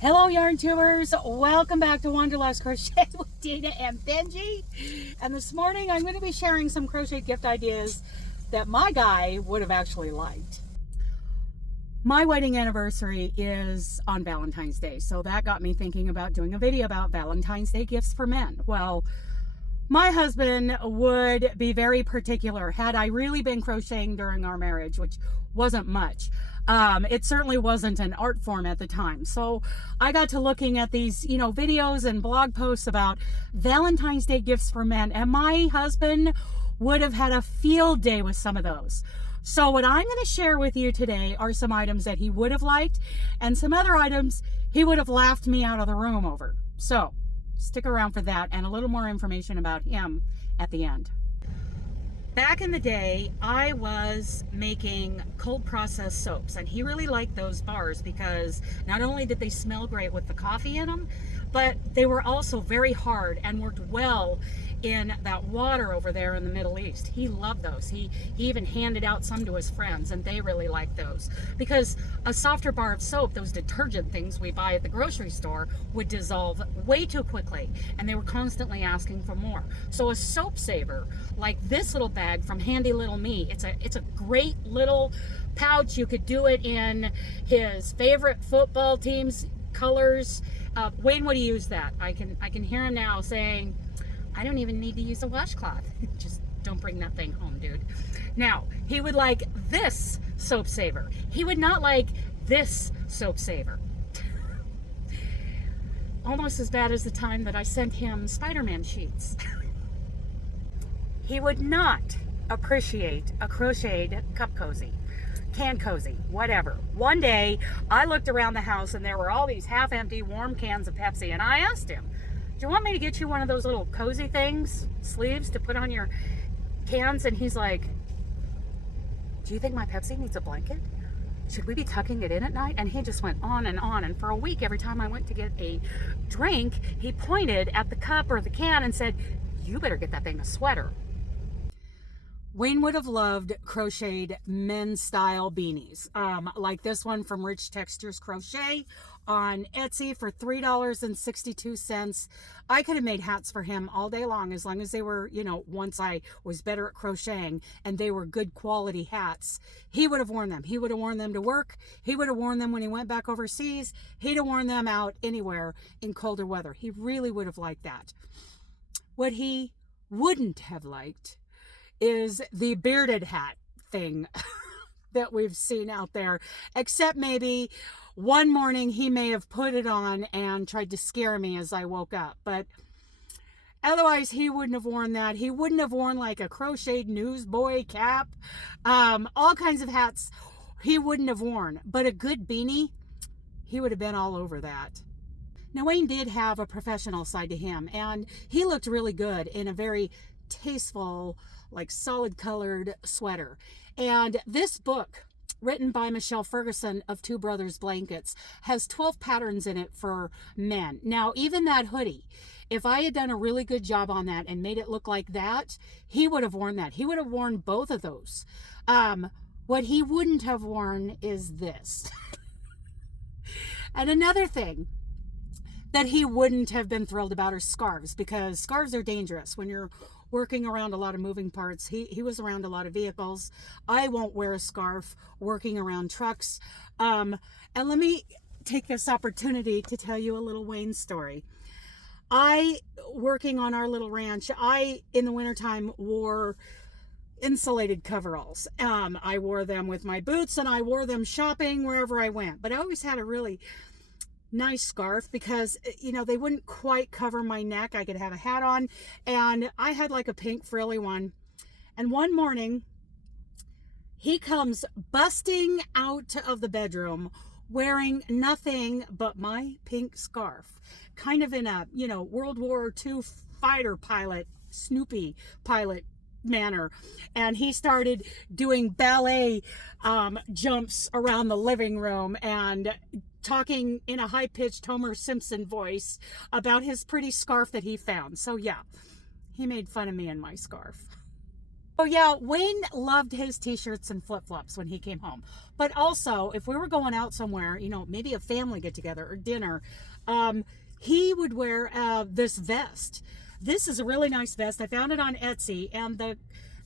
Hello YarnTubers, welcome back to Wanderlust Crochet with Dana and Benji. And this morning I'm going to be sharing some crochet gift ideas that my guy would have actually liked. My wedding anniversary is on Valentine's Day, so that got me thinking about doing a video about Valentine's Day gifts for men. Well, my husband would be very particular. Had I really been crocheting during our marriage, which wasn't much, it certainly wasn't an art form at the time. So I got to looking at these, videos and blog posts about Valentine's Day gifts for men, and my husband would have had a field day with some of those. So what I'm going to share with you today are some items that he would have liked and some other items he would have laughed me out of the room over. So stick around for that and a little more information about him at the end. Back in the day, I was making cold processed soaps, and he really liked those bars because not only did they smell great with the coffee in them, but they were also very hard and worked well in that water over there in the Middle East. He loved those. He even handed out some to his friends, and they really liked those because a softer bar of soap, those detergent things we buy at the grocery store, would dissolve way too quickly, and they were constantly asking for more. So a soap saver like this little bag from Handy Little Me, it's a great little pouch. You could do it in his favorite football team's colors. Wayne would use that. I can hear him now saying, I don't even need to use a washcloth. Just don't bring that thing home, dude. Now, he would like this soap saver. He would not like this soap saver. Almost as bad as the time that I sent him Spider-Man sheets. He would not appreciate a crocheted cup cozy, can cozy, whatever. One day, I looked around the house and there were all these half-empty warm cans of Pepsi, and I asked him, do you want me to get you one of those little cozy things, sleeves to put on your cans? And he's like, do you think my Pepsi needs a blanket? Should we be tucking it in at night? And he just went on. And for a week, every time I went to get a drink, he pointed at the cup or the can and said, you better get that thing a sweater. Wayne would have loved crocheted men's style beanies, like this one from Rich Textures Crochet on Etsy for $3.62. I could have made hats for him all day long as they were, once I was better at crocheting and they were good quality hats. He would have worn them. He would have worn them to work. He would have worn them when he went back overseas. He'd have worn them out anywhere in colder weather. He really would have liked that. What he wouldn't have liked is the bearded hat thing that we've seen out there, except maybe one morning he may have put it on and tried to scare me as I woke up, but otherwise he wouldn't have worn that. He wouldn't have worn like a crocheted newsboy cap, all kinds of hats he wouldn't have worn, but a good beanie, he would have been all over that. Now, Wayne did have a professional side to him, and he looked really good in a very tasteful, like solid colored sweater. And this book, written by Michelle Ferguson of Two Brothers Blankets, has 12 patterns in it for men. Now, even that hoodie, if I had done a really good job on that and made it look like that, he would have worn that. He would have worn both of those. What he wouldn't have worn is this. And another thing that he wouldn't have been thrilled about are scarves, because scarves are dangerous when you're working around a lot of moving parts. He was around a lot of vehicles. I won't wear a scarf working around trucks. And let me take this opportunity to tell you a little Wayne story. Working on our little ranch, in the wintertime, wore insulated coveralls. I wore them with my boots, and I wore them shopping wherever I went. But I always had a really nice scarf because, they wouldn't quite cover my neck. I could have a hat on, and I had like a pink frilly one. And one morning, he comes busting out of the bedroom wearing nothing but my pink scarf, kind of in a, World War II fighter pilot, Snoopy pilot manner. And he started doing ballet jumps around the living room and talking in a high-pitched Homer Simpson voice about his pretty scarf that he found. So yeah, he made fun of me and my scarf. Oh yeah, Wayne loved his t-shirts and flip-flops when he came home. But also, if we were going out somewhere, you know, maybe a family get-together or dinner, he would wear this vest. This is a really nice vest. I found it on Etsy, and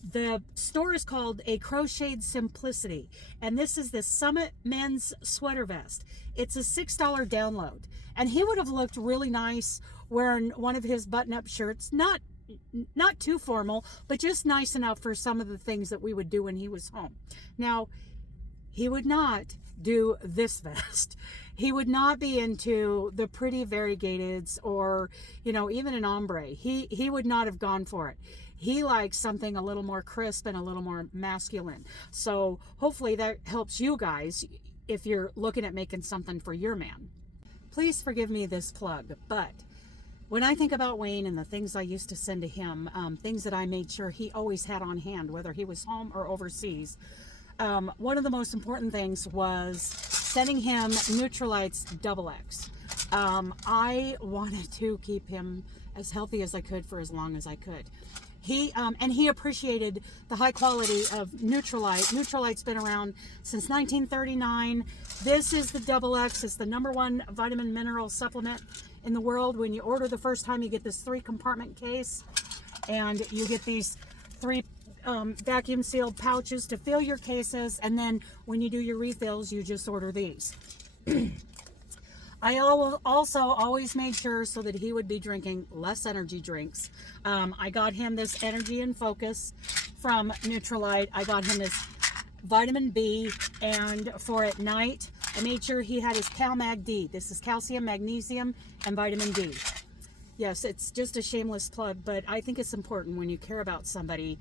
the store is called A Crocheted Simplicity. And this is the Summit Men's Sweater Vest. It's a $6 download. And he would have looked really nice wearing one of his button-up shirts. Not too formal, but just nice enough for some of the things that we would do when he was home. Now, he would not do this vest. He would not be into the pretty variegateds or, you know, even an ombre. He would not have gone for it. He likes something a little more crisp and a little more masculine. So hopefully that helps you guys if you're looking at making something for your man. Please forgive me this plug, but when I think about Wayne and the things I used to send to him, things that I made sure he always had on hand, whether he was home or overseas, one of the most important things was sending him Neutralites XX. I wanted to keep him as healthy as I could for as long as I could. And he appreciated the high quality of Neutralite. Neutralite's been around since 1939. This is the XX. It's the #1 vitamin mineral supplement in the world. When you order the first time, you get this 3-compartment case, and you get these 3 vacuum sealed pouches to fill your cases, and then when you do your refills, you just order these. I also always made sure so that he would be drinking less energy drinks. I got him this Energy and Focus from Neutralite. I got him this vitamin B, and for at night, I made sure he had his CalMag D. This is calcium, magnesium, and vitamin D. Yes, it's just a shameless plug, but I think it's important when you care about somebody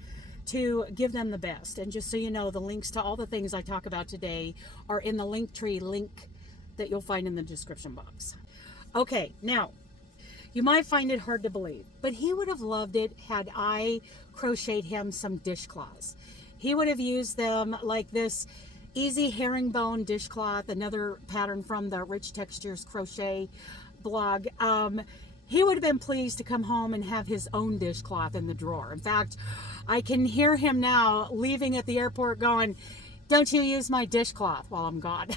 to give them the best. And just so you know, the links to all the things I talk about today are in the LinkTree link that you'll find in the description box. Okay, now, you might find it hard to believe, but he would have loved it had I crocheted him some dishcloths. He would have used them like this Easy Herringbone dishcloth, another pattern from the Rich Textures Crochet blog. He would have been pleased to come home and have his own dishcloth in the drawer. In fact, I can hear him now leaving at the airport going, "Don't you use my dishcloth while I'm gone."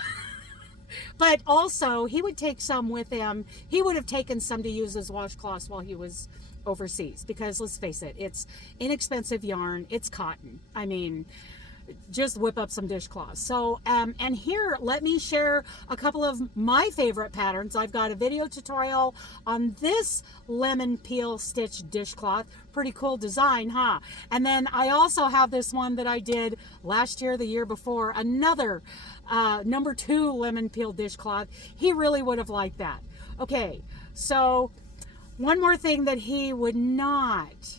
But also, he would take some with him. He would have taken some to use as washcloths while he was overseas, because let's face it, it's inexpensive yarn, it's cotton. I mean, just whip up some dishcloths. So, and here, let me share a couple of my favorite patterns. I've got a video tutorial on this lemon peel stitch dishcloth. Pretty cool design, huh? And then I also have this one that I did last year, the year before, another #2 lemon peel dishcloth. He really would have liked that. Okay, so one more thing that he would not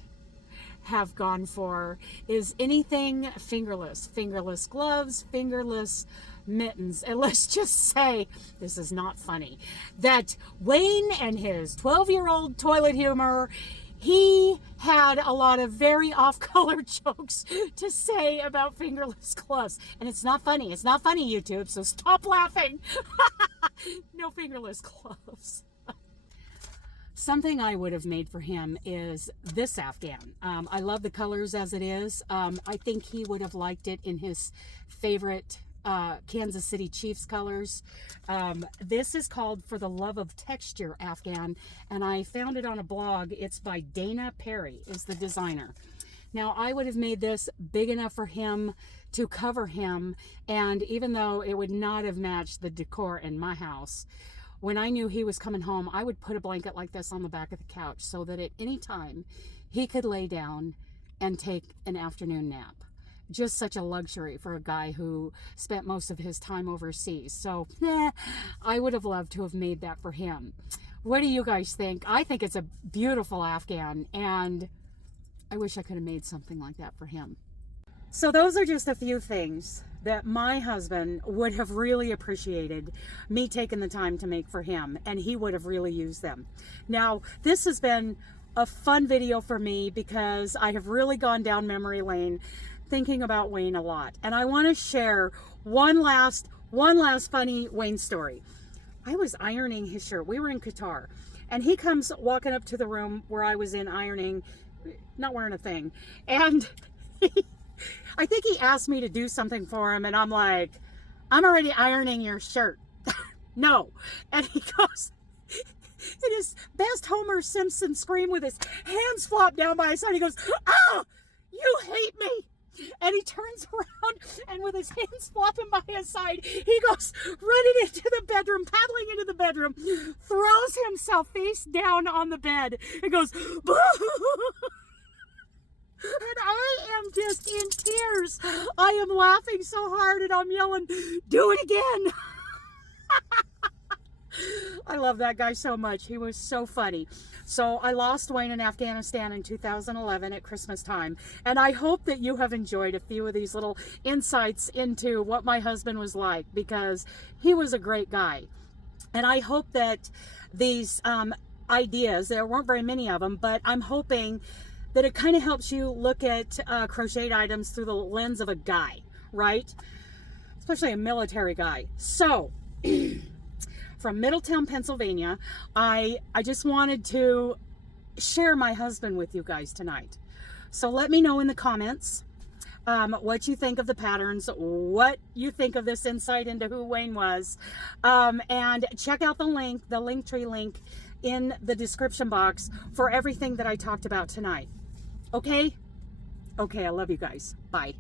have gone for is anything fingerless. Fingerless gloves, fingerless mittens. And let's just say, this is not funny, that Wayne and his 12-year-old toilet humor, he had a lot of very off-color jokes to say about fingerless gloves. And it's not funny. It's not funny, YouTube, so stop laughing. No fingerless gloves. Something I would have made for him is this Afghan. I love the colors as it is. I think he would have liked it in his favorite Kansas City Chiefs colors. This is called For the Love of Texture Afghan, and I found it on a blog. It's by Dana Perry, is the designer. Now, I would have made this big enough for him to cover him, and even though it would not have matched the decor in my house, when I knew he was coming home, I would put a blanket like this on the back of the couch so that at any time he could lay down and take an afternoon nap. Just such a luxury for a guy who spent most of his time overseas. So, I would have loved to have made that for him. What do you guys think? I think it's a beautiful Afghan, and I wish I could have made something like that for him. So those are just a few things that my husband would have really appreciated me taking the time to make for him, and he would have really used them. Now, this has been a fun video for me because I have really gone down memory lane thinking about Wayne a lot. And I want to share one last funny Wayne story. I was ironing his shirt. We were in Qatar, and he comes walking up to the room where I was in ironing, not wearing a thing, and I think he asked me to do something for him, and I'm like, I'm already ironing your shirt. No. And he goes, in his best Homer Simpson scream with his hands flopped down by his side, he goes, "Ah, you hate me." And he turns around, and with his hands flopping by his side, he goes running into the bedroom, paddling into the bedroom, throws himself face down on the bed, and goes, "Boo!" And I am just in tears. I am laughing so hard, and I'm yelling, "Do it again." I love that guy so much. He was so funny. So I lost Wayne in Afghanistan in 2011 at Christmas time. And I hope that you have enjoyed a few of these little insights into what my husband was like, because he was a great guy. And I hope that these ideas, there weren't very many of them, but I'm hoping that it kind of helps you look at crocheted items through the lens of a guy, right? Especially a military guy. So, from Middletown, Pennsylvania, I just wanted to share my husband with you guys tonight. So let me know in the comments what you think of the patterns, what you think of this insight into who Wayne was, and check out the LinkTree link in the description box for everything that I talked about tonight. Okay? Okay, I love you guys. Bye.